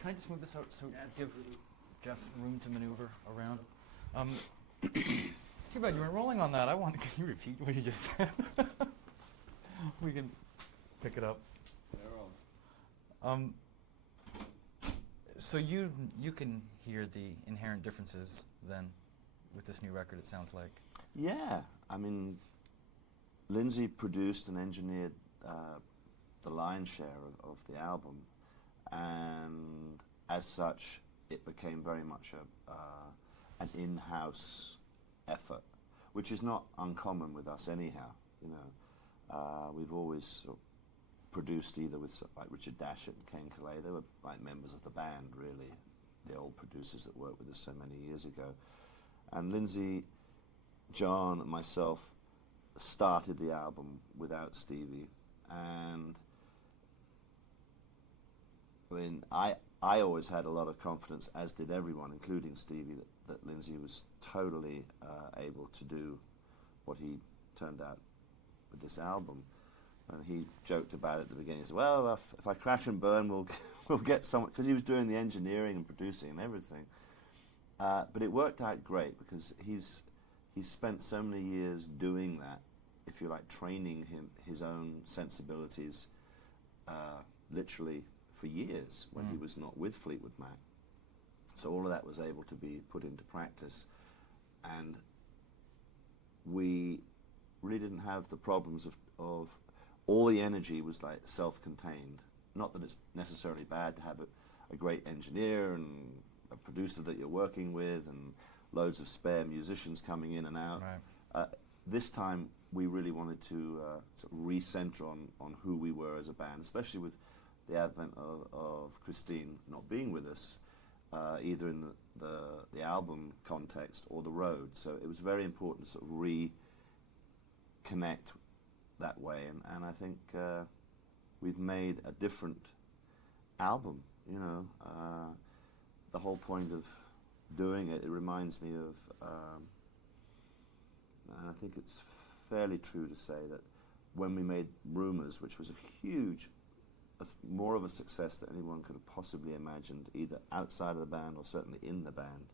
can I just move this out so give Jeff room to maneuver around? Too bad you weren't rolling on that. Can you repeat what you just said? We can pick it up. So you can hear the inherent differences then with this new record, it sounds like. Yeah, I mean, Lindsey produced and engineered the lion's share of the album, and as such, it became very much an in-house effort, which is not uncommon with us anyhow. You know, we've always sort of produced either with like Richard Dashett and Ken Calais. They were like members of the band, really, the old producers that worked with us so many years ago. And Lindsey, John, and myself started the album without Stevie, and I mean, I always had a lot of confidence, as did everyone, including Stevie, that Lindsey was totally able to do what he turned out with this album. And he joked about it at the beginning. He said, well, if I crash and burn, we'll get someone, because he was doing the engineering and producing and everything. But it worked out great, because he's spent so many years doing that, if you like, training his own sensibilities, literally for years when he was not with Fleetwood Mac. So all of that was able to be put into practice, and we really didn't have the problems of all the energy was like self-contained. Not that it's necessarily bad to have a great engineer and a producer that you're working with and loads of spare musicians coming in and out. Right. This time we really wanted to sort of recenter on who we were as a band, especially with the advent of Christine not being with us, either in the album context or the road. So it was very important to sort of reconnect that way, and I think we've made a different album. You know, the whole point of doing it reminds me of, and I think it's fairly true to say that when we made Rumours, which was a huge, more of a success than anyone could have possibly imagined, either outside of the band or certainly in the band,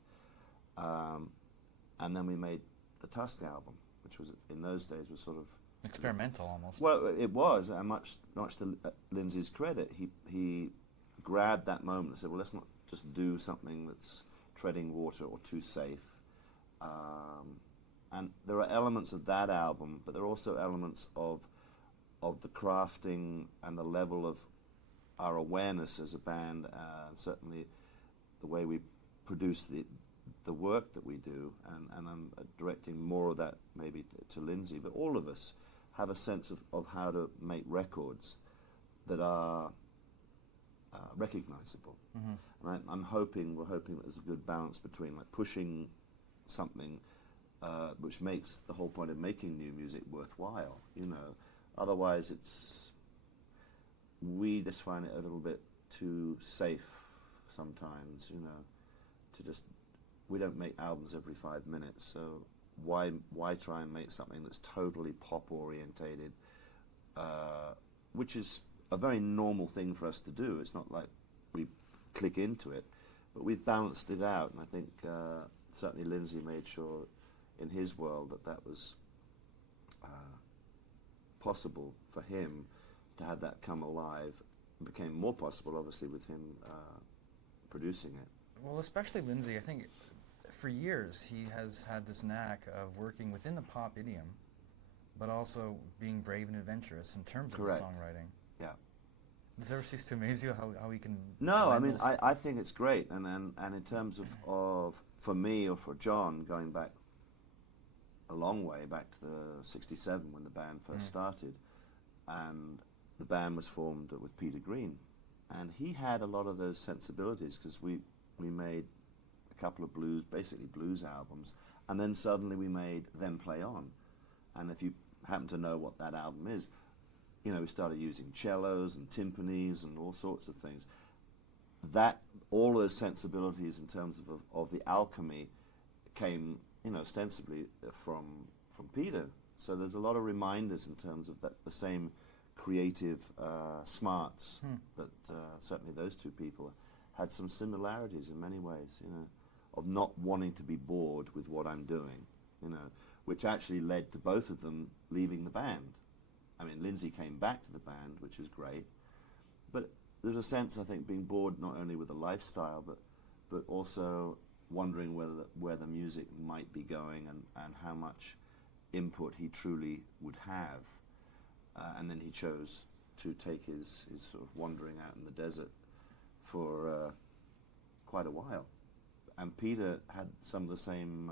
and then we made the Tusk album, which was in those days was sort of experimental almost. Well, it was, and much to Lindsey's credit, he grabbed that moment and said, well, let's not just do something that's treading water or too safe. And there are elements of that album, but there are also elements of the crafting and the level of our awareness as a band, certainly the way we produce the work that we do, and I'm directing more of that maybe to Lindsey, but all of us have a sense of how to make records that are recognizable. Mm-hmm. And we're hoping that there's a good balance between like pushing something which makes the whole point of making new music worthwhile, you know. Otherwise we just find it a little bit too safe sometimes, you know, we don't make albums every 5 minutes, so why try and make something that's totally pop orientated, which is a very normal thing for us to do. It's not like we click into it, but we've balanced it out, and I think certainly Lindsey made sure in his world that was possible for him to have that come alive. It became more possible, obviously, with him producing it. Well, especially Lindsey, I think for years he has had this knack of working within the pop idiom, but also being brave and adventurous in terms of the songwriting. Yeah. Does it ever cease to amaze you how he can... No, I mean, I think it's great, and in terms of, for me or for John, going back a long way, back to the 67 when the band first started, and the band was formed with Peter Green, and he had a lot of those sensibilities, because we made a couple of basically blues albums, and then suddenly we made Then Play On. And if you happen to know what that album is, you know, we started using cellos and timpanis and all sorts of things. All those sensibilities in terms of the alchemy came, you know, ostensibly from Peter. So there's a lot of reminders in terms of the same creative smarts that certainly those two people had some similarities in many ways, you know, of not wanting to be bored with what I'm doing, you know, which actually led to both of them leaving the band. I mean, Lindsey came back to the band, which is great, but there's a sense, I think, being bored not only with the lifestyle, but also wondering where the music might be going and how much input he truly would have. And then he chose to take his sort of wandering out in the desert for quite a while. And Peter had some of the same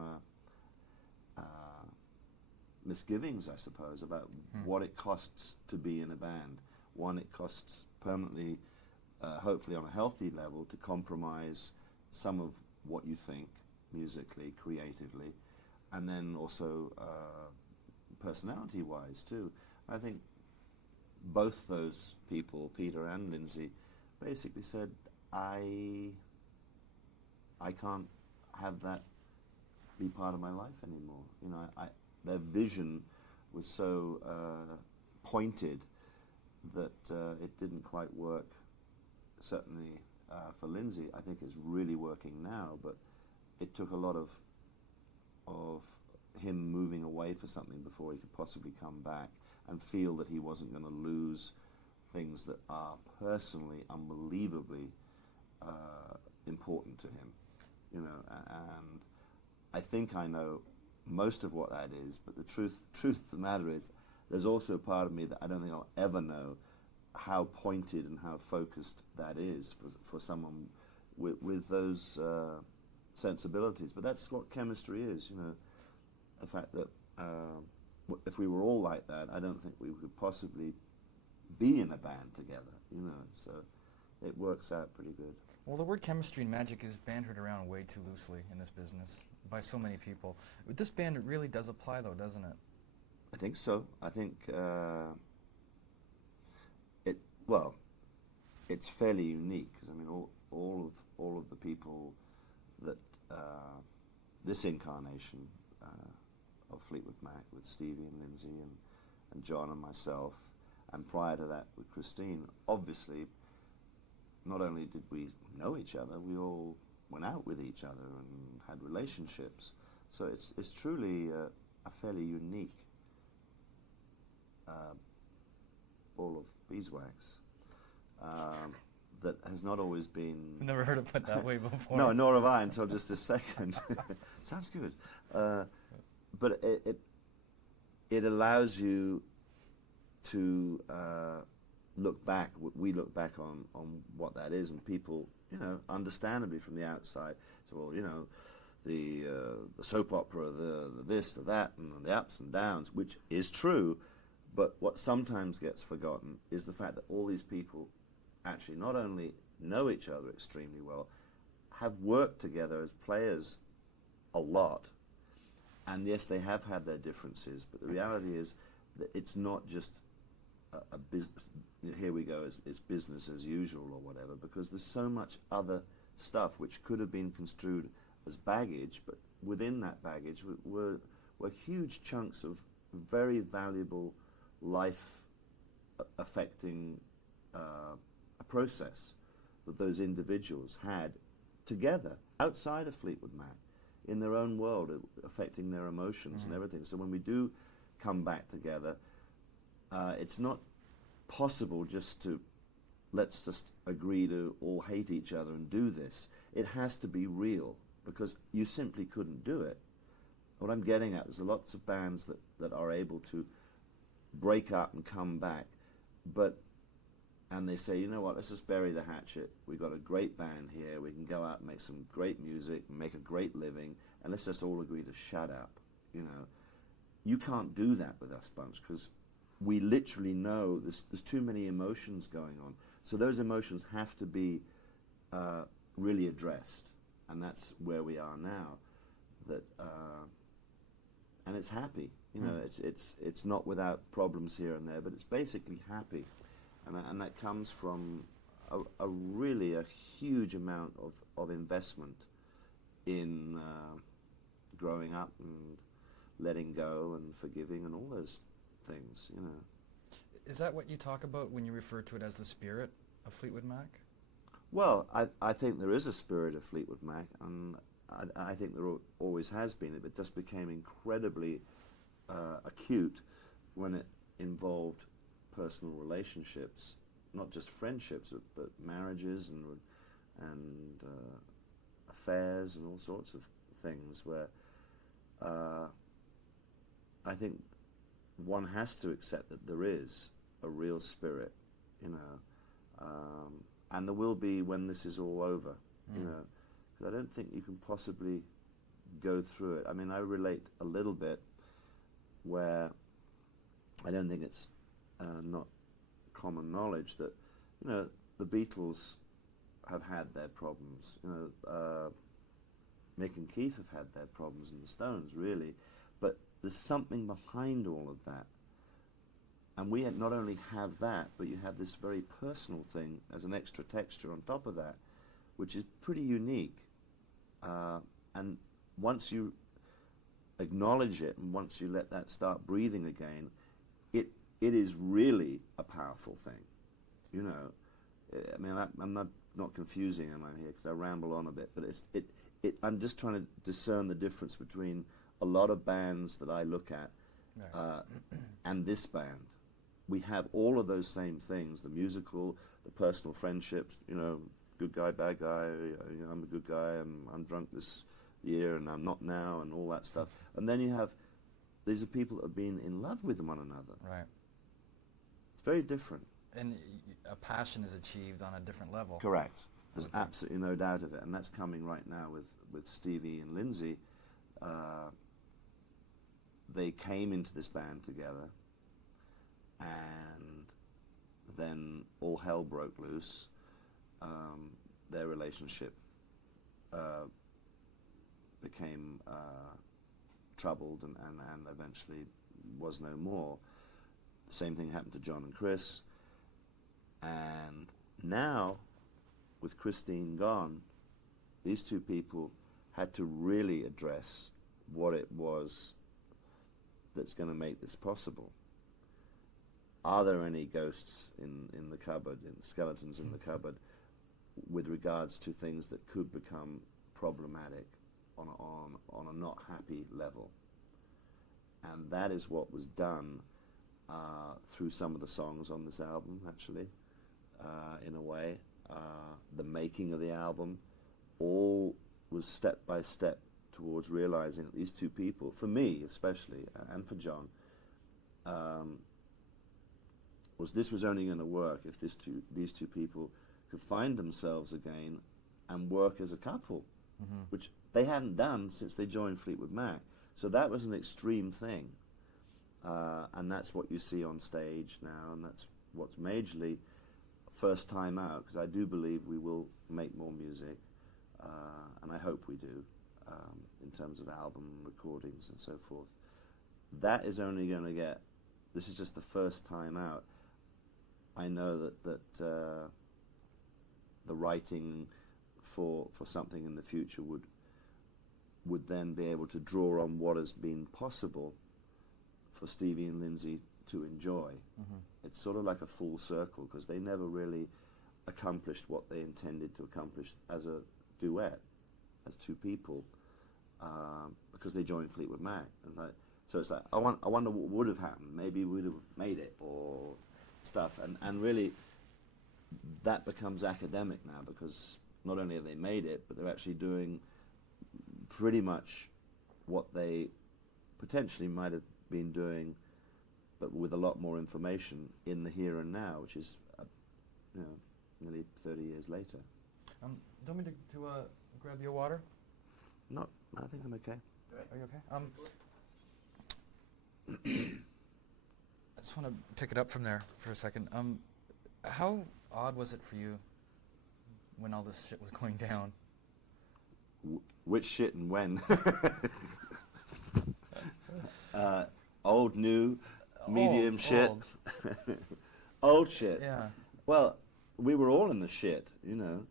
misgivings, I suppose, about what it costs to be in a band. One, it costs permanently, hopefully on a healthy level, to compromise some of what you think musically, creatively, and then also personality-wise too. I think both those people, Peter and Lindsey, basically said, I can't have that be part of my life anymore. You know, their vision was so pointed that it didn't quite work. Certainly for Lindsey, I think it's really working now, but it took a lot of him moving away for something before he could possibly come back and feel that he wasn't going to lose things that are personally, unbelievably important to him, you know. And I think I know most of what that is, but the truth of the matter is, there's also a part of me that I don't think I'll ever know how pointed and how focused that is for someone with those sensibilities. But that's what chemistry is, you know. The fact that if we were all like that, I don't think we could possibly be in a band together, you know. So it works out pretty good. Well, the word chemistry and magic is bandied around way too loosely in this business by so many people. With this band, it really does apply, though, doesn't it? I think so. I think it's fairly unique, because I mean, all of the people that this incarnation of Fleetwood Mac, with Stevie and Lindsey and John and myself, and prior to that with Christine, obviously, not only did we know each other, we all went out with each other and had relationships. So it's truly a fairly unique ball of beeswax that has not always been... I've never heard it put that way before. No, nor have I until just this second. Sounds good. But it allows you to look back. We look back on what that is, and people, you know, understandably from the outside, so, well, you know, the soap opera, the this, the that, and the ups and downs, which is true. But what sometimes gets forgotten is the fact that all these people actually not only know each other extremely well, have worked together as players a lot, and yes, they have had their differences, but the reality is that it's not just a business, here we go, it's business as usual or whatever, because there's so much other stuff which could have been construed as baggage, but within that baggage were huge chunks of very valuable life-affecting a process that those individuals had together outside of Fleetwood Mac, in their own world, affecting their emotions and everything. So when we do come back together, it's not possible just to, let's just agree to all hate each other and do this. It has to be real, because you simply couldn't do it. What I'm getting at is lots of bands that are able to break up and come back, and they say, you know what, let's just bury the hatchet. We've got a great band here. We can go out and make some great music, make a great living, and let's just all agree to shut up. You know, you can't do that with us bunch, because we literally know there's too many emotions going on. So those emotions have to be really addressed, and that's where we are now. And it's happy. You know, it's not without problems here and there, but it's basically happy. And that comes from a really huge amount of investment in growing up and letting go and forgiving and all those things, you know. Is that what you talk about when you refer to it as the spirit of Fleetwood Mac? Well, I think there is a spirit of Fleetwood Mac, and I think there always has been. It just became incredibly acute when it involved personal relationships, not just friendships, but marriages and affairs and all sorts of things, where I think one has to accept that there is a real spirit, you know, and there will be when this is all over, you know, because I don't think you can possibly go through it. I mean, I relate a little bit where I don't think it's not common knowledge that, you know, the Beatles have had their problems. You know, Mick and Keith have had their problems, and the Stones, really. But there's something behind all of that. And we not only have that, but you have this very personal thing as an extra texture on top of that, which is pretty unique. And once you acknowledge it, and once you let that start breathing again, it is really a powerful thing. You know, I mean, I'm not confusing, am I here? Because I ramble on a bit, but I'm just trying to discern the difference between a lot of bands that I look at and this band. We have all of those same things: the musical, the personal friendships. You know, good guy, bad guy. You know, I'm a good guy. I'm drunk this year, and I'm not now, and all that stuff. And then you have these are people that have been in love with one another. Right. It's very different. And a passion is achieved on a different level. Correct. There's absolutely no doubt of it, and that's coming right now with Stevie and Lindsey. They came into this band together, and then all hell broke loose. Their relationship became troubled and eventually was no more. The same thing happened to John and Chris. And now, with Christine gone, these two people had to really address what it was that's going to make this possible. Are there any ghosts in the cupboard, skeletons in the cupboard, with regards to things that could become problematic on a not happy level? And that is what was done through some of the songs on this album, actually, in a way. The making of the album all was step by step towards realizing that these two people, for me especially, and for John, this was only going to work if these two people could find themselves again and work as a couple, which they hadn't done since they joined Fleetwood Mac. So that was an extreme thing, and that's what you see on stage now, and that's what's majorly first time out, because I do believe we will make more music, and I hope we do, in terms of album recordings and so forth. That is only going to get, this is just the first time out. I know that the writing for something in the future would then be able to draw on what has been possible for Stevie and Lindsey to enjoy. It's sort of like a full circle, because they never really accomplished what they intended to accomplish as a duet, as two people, because they joined Fleetwood Mac. And so it's like, I wonder what would have happened. Maybe we would have made it, or stuff. And really, that becomes academic now, because not only have they made it, but they're actually doing pretty much what they potentially might have been doing, but with a lot more information in the here and now, which is, nearly 30 years later. Do you want me to grab your water? No, I think I'm okay. Are you okay? I just want to pick it up from there for a second. How odd was it for you when all this shit was going down? Which shit and when? Old, new, medium shit. Old shit. Yeah. Well, we were all in the shit, you know.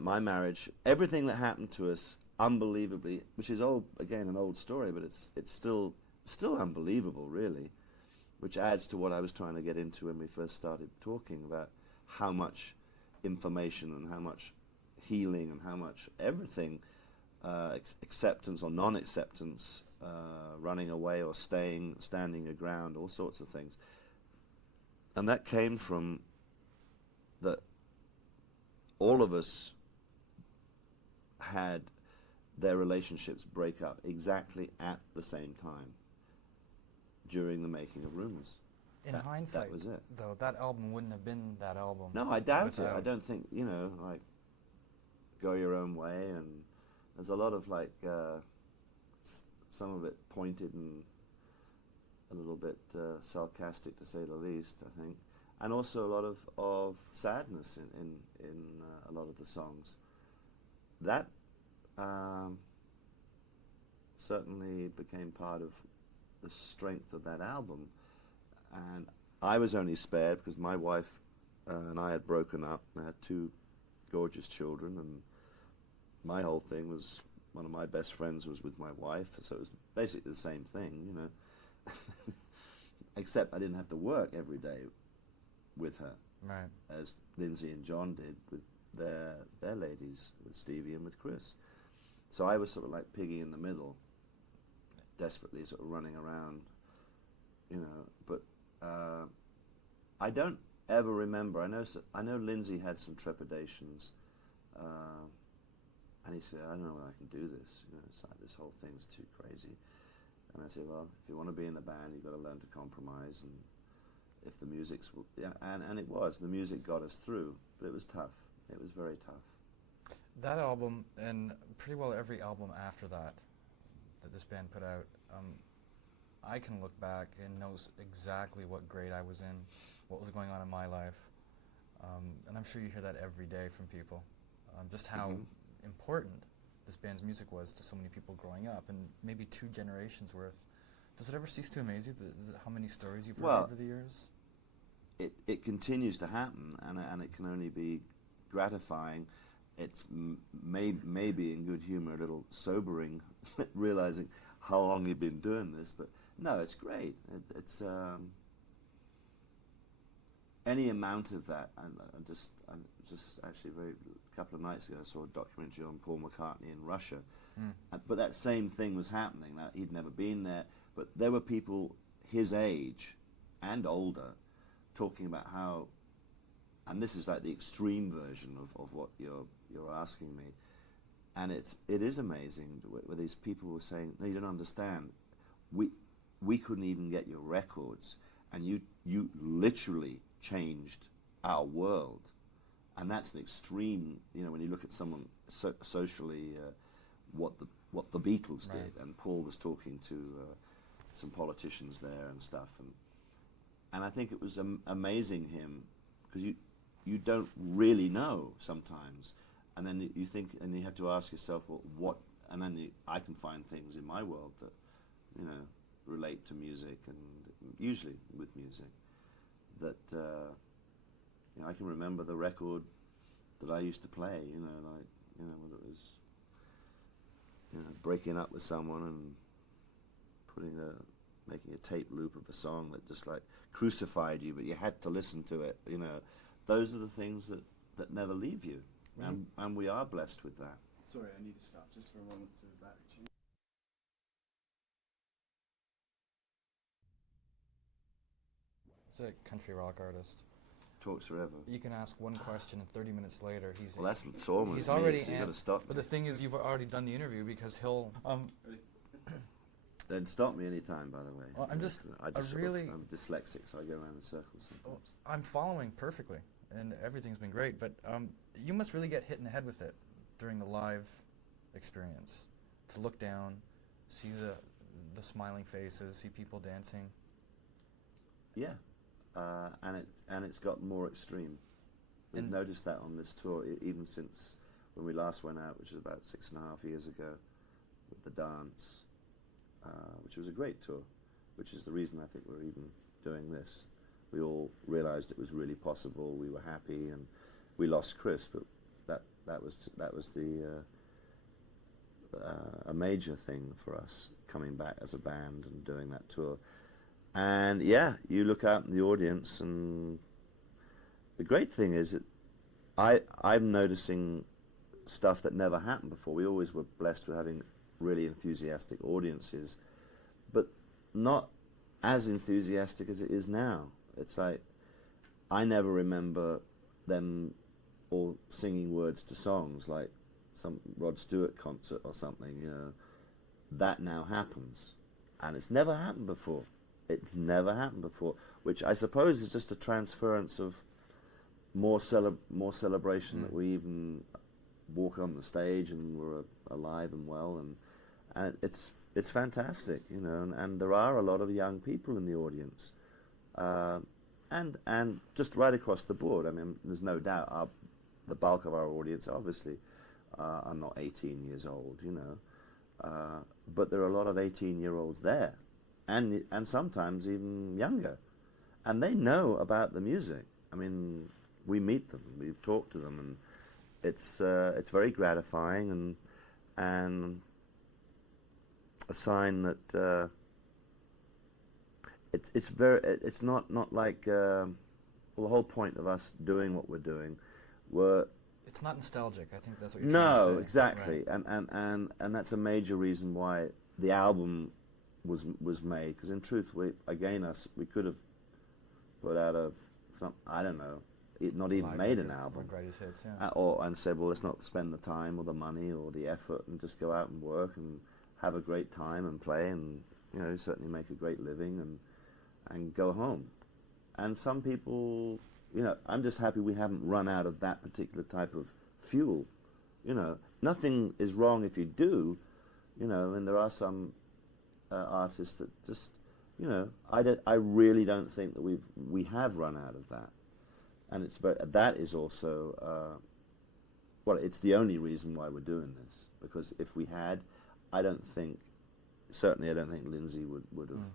My marriage, everything that happened to us, unbelievably, which is again an old story, but it's still unbelievable, really, which adds to what I was trying to get into when we first started talking about how much information and how much healing and how much everything, acceptance or non-acceptance, running away or standing your ground, all sorts of things. And that came from that all of us had their relationships break up exactly at the same time during the making of Rumours. In hindsight, that was it. Though, that album wouldn't have been that album. No, I doubt it. without. I don't think, like, Go Your Own Way, and there's a lot of, like, some of it pointed and a little bit sarcastic, to say the least, I think. And also a lot of sadness in a lot of the songs. That certainly became part of the strength of that album. And I was only spared because my wife and I had broken up. I had 2 gorgeous children, and my whole thing was, one of my best friends was with my wife, so it was basically the same thing, except I didn't have to work every day with her, Right. as Lindsey and John did with their ladies, with Stevie and with Chris. So I was sort of like piggy in the middle, desperately sort of running around, but I don't ever remember. I know Lindsey had some trepidations, and he said, "I don't know when I can do this. It's like this whole thing's too crazy." And I said, "Well, if you want to be in a band, you've got to learn to compromise. And if the music's, and it was. The music got us through, but it was tough. It was very tough." That album, and pretty well every album after that this band put out, I can look back and know exactly what grade I was in, what was going on in my life, and I'm sure you hear that every day from people, just how important this band's music was to so many people growing up, and maybe 2 generations worth. Does it ever cease to amaze you how many stories you've heard over the years? It continues to happen, and it can only be gratifying. It's maybe in good humor a little sobering, realizing how long you've been doing this, but no, it's great. It's any amount of that. And just actually a couple of nights ago I saw a documentary on Paul McCartney in Russia, but that same thing was happening. That he'd never been there, but there were people his age and older talking about how, and this is like the extreme version of what you're asking me, and it is amazing where these people were saying, "No, you don't understand. We couldn't even get your records, and you literally changed our world." And that's an extreme, when you look at someone socially, what the Beatles did, and Paul was talking to some politicians there and stuff, and I think it was amazing him, because you don't really know sometimes, and then you think, and you have to ask yourself, well, what, and then I can find things in my world that, relate to music, and usually with music, that, I can remember the record that I used to play, whether it was, breaking up with someone and making a tape loop of a song that just like crucified you, but you had to listen to it, Those are the things that never leave you, and we are blessed with that. Sorry, I need to stop just for a moment to battery change. He's a country rock artist. Talks forever. You can ask one question, and 30 minutes later, he's That's almost he's already so you got to stop. But the thing is, you've already done the interview, because he'll. Then stop me anytime, by the way. Well, I'm I'm dyslexic, so I go around in circles sometimes. I'm following perfectly, and everything's been great. But you must really get hit in the head with it during the live experience. To look down, see the smiling faces, see people dancing. Yeah, and it's gotten more extreme. We've noticed that on this tour, even since when we last went out, which was about 6.5 years ago, with the dance, which was a great tour, which is the reason I think we're even doing this. We all realized it was really possible. We were happy, and we lost Chris, but that was a major thing for us, coming back as a band and doing that tour. And yeah, you look out in the audience, and the great thing is that I'm noticing stuff that never happened before. We always were blessed with having really enthusiastic audiences, but not as enthusiastic as it is now. It's like, I never remember them all singing words to songs like some Rod Stewart concert or something, you know. That now happens, and it's never happened before. It's never happened before, which I suppose is just a transference of more celebration, that we even walk on the stage and we're alive and well, and it's fantastic, you know. And there are a lot of young people in the audience, and just right across the board. I mean, there's no doubt the bulk of our audience obviously are not 18 years old, you know, but there are a lot of 18-year-olds there, and sometimes even younger, and they know about the music. I mean, we meet them, we talk to them, and it's very gratifying, and a sign that it's not like well, the whole point of us doing what we're doing, it's not nostalgic. I think that's what you're trying to say. No, exactly, right. and that's a major reason why the album was made. Because in truth, we could have put out I don't know, not even Live made an record, album, or greatest hits, yeah. and said, well, let's not spend the time or the money or the effort, and just go out and work and have a great time and play, and, you know, certainly make a great living and go home. And some people, you know, I'm just happy we haven't run out of that particular type of fuel. You know, nothing is wrong if you do, you know, and there are some artists that just, you know, I really don't think that we have run out of that. And that is also, well, it's the only reason why we're doing this. Because if we had, certainly I don't think Lindsey would have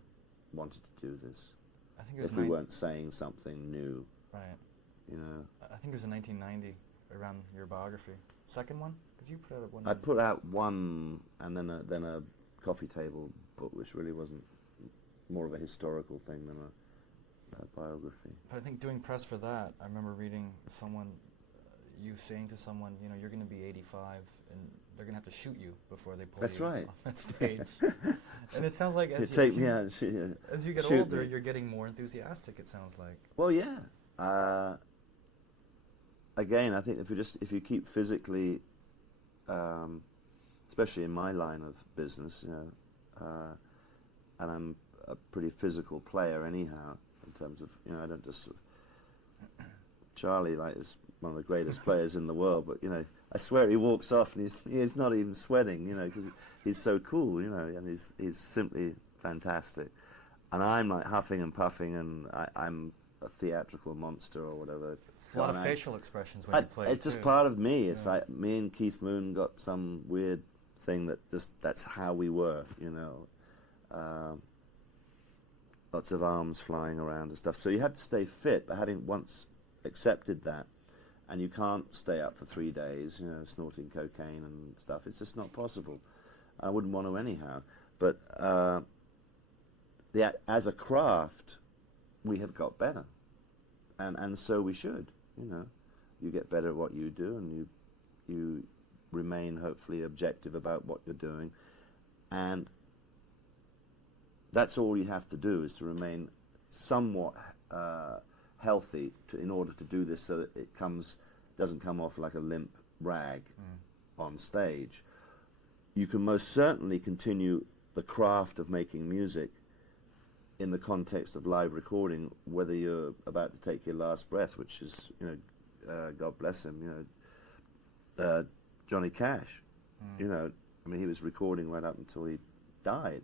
wanted to do this. I think it was if we weren't saying something new. Right. You know. I think it was in 1990, around your biography. Second one? Because you put out one. I put out one, and then a coffee table book, which really wasn't, more of a historical thing than a biography. But I think doing press for that, I remember reading you saying to someone, you know, you're going to be 85, and they're going to have to shoot you before they pull That's you right. off that stage. And it sounds like as you get older, you're getting more enthusiastic, it sounds like. Well, yeah. Again, I think if you keep physically, especially in my line of business, you know, and I'm a pretty physical player anyhow, in terms of, you know, I don't just Charlie, like, is one of the greatest players in the world, but, you know, I swear he walks off and he's not even sweating, you know, because he's so cool, you know, and he's simply fantastic. And I'm like huffing and puffing, and I'm a theatrical monster or whatever. A lot of facial expressions when you play. It's just part of me. It's like me and Keith Moon got some weird thing that's how we were, you know. Lots of arms flying around and stuff. So you have to stay fit, but having once accepted that, and you can't stay up for 3 days, you know, snorting cocaine and stuff. It's just not possible. I wouldn't want to anyhow. But as a craft, we have got better, and so we should. You know, you get better at what you do, and you remain hopefully objective about what you're doing, and that's all you have to do, is to remain somewhat healthy in order to do this, so that it doesn't come off like a limp rag on stage. You can most certainly continue the craft of making music in the context of live recording, whether you're about to take your last breath, which is, you know, God bless him, you know, Johnny Cash. You know, I mean, he was recording right up until he died.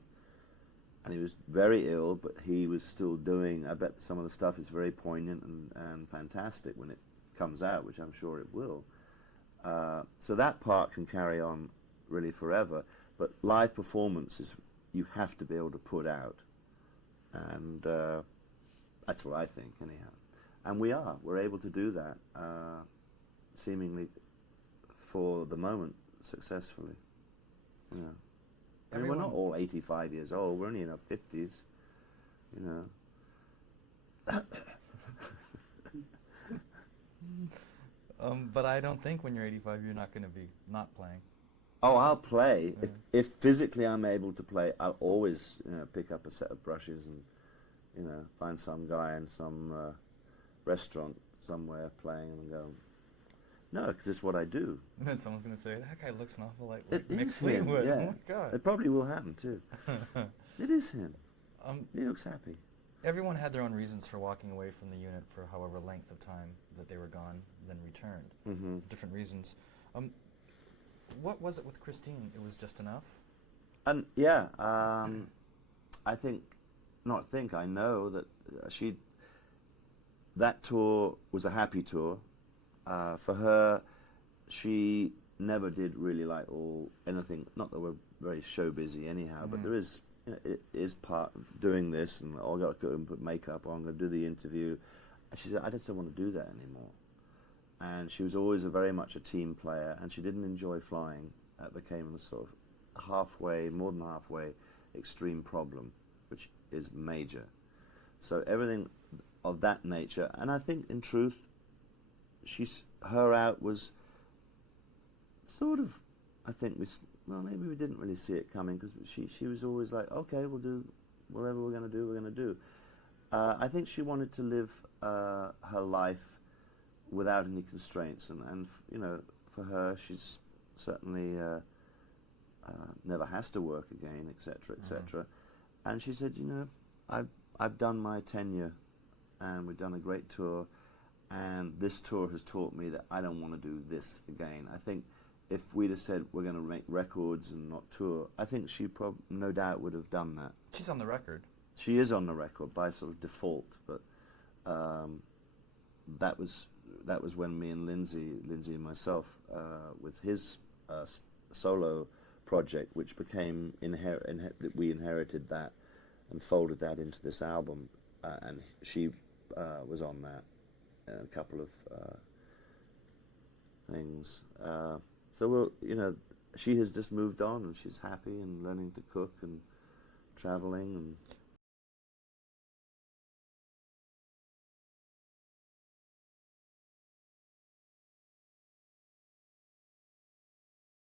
And he was very ill, but he was still doing, I bet some of the stuff is very poignant and fantastic when it comes out, which I'm sure it will. So that part can carry on really forever. But live performances, you have to be able to put out. And that's what I think, anyhow. And we're able to do that, seemingly, for the moment, successfully. Yeah. I mean, we're not all 85 years old. We're only in our 50s, you know. But I don't think when you're 85 you're not going to be not playing. Oh, I'll play. Yeah. If physically I'm able to play, I'll always pick up a set of brushes and find some guy in some restaurant somewhere playing and go, no, because it's what I do. And then someone's going to say, that guy looks an awful lot It like Mick is him, Fleetwood. yeah. Oh my God. It probably will happen too. It is him. He looks happy. Everyone had their own reasons for walking away from the unit for however length of time that they were gone, then returned. Mm-hmm. Different reasons. What was it with Christine? It was just enough? And yeah, I know that that tour was a happy tour. For her, she never did really like anything, not that we're very show busy anyhow, but there is, it is part of doing this, and I've got to go and put makeup on, I'm going to do the interview. And she said, I just don't want to do that anymore. And she was always very much a team player, and she didn't enjoy flying. That became a sort of halfway, more than halfway, extreme problem, which is major. So everything of that nature, and I think in truth, her out was sort of, I think maybe we didn't really see it coming, because she was always like, okay, we'll do whatever we're going to do. I think she wanted to live her life without any constraints, and for her, she's certainly never has to work again, etc., etc. And she said, I've done my tenure, and we've done a great tour, and this tour has taught me that I don't want to do this again. I think if we'd have said we're going to make records and not tour, I think she no doubt would have done that. She's on the record. She is on the record by sort of default, but that was when me and Lindsey and myself, with his solo project, which became we inherited that and folded that into this album, and she was on that, and a couple of things. So she has just moved on, and she's happy and learning to cook and traveling and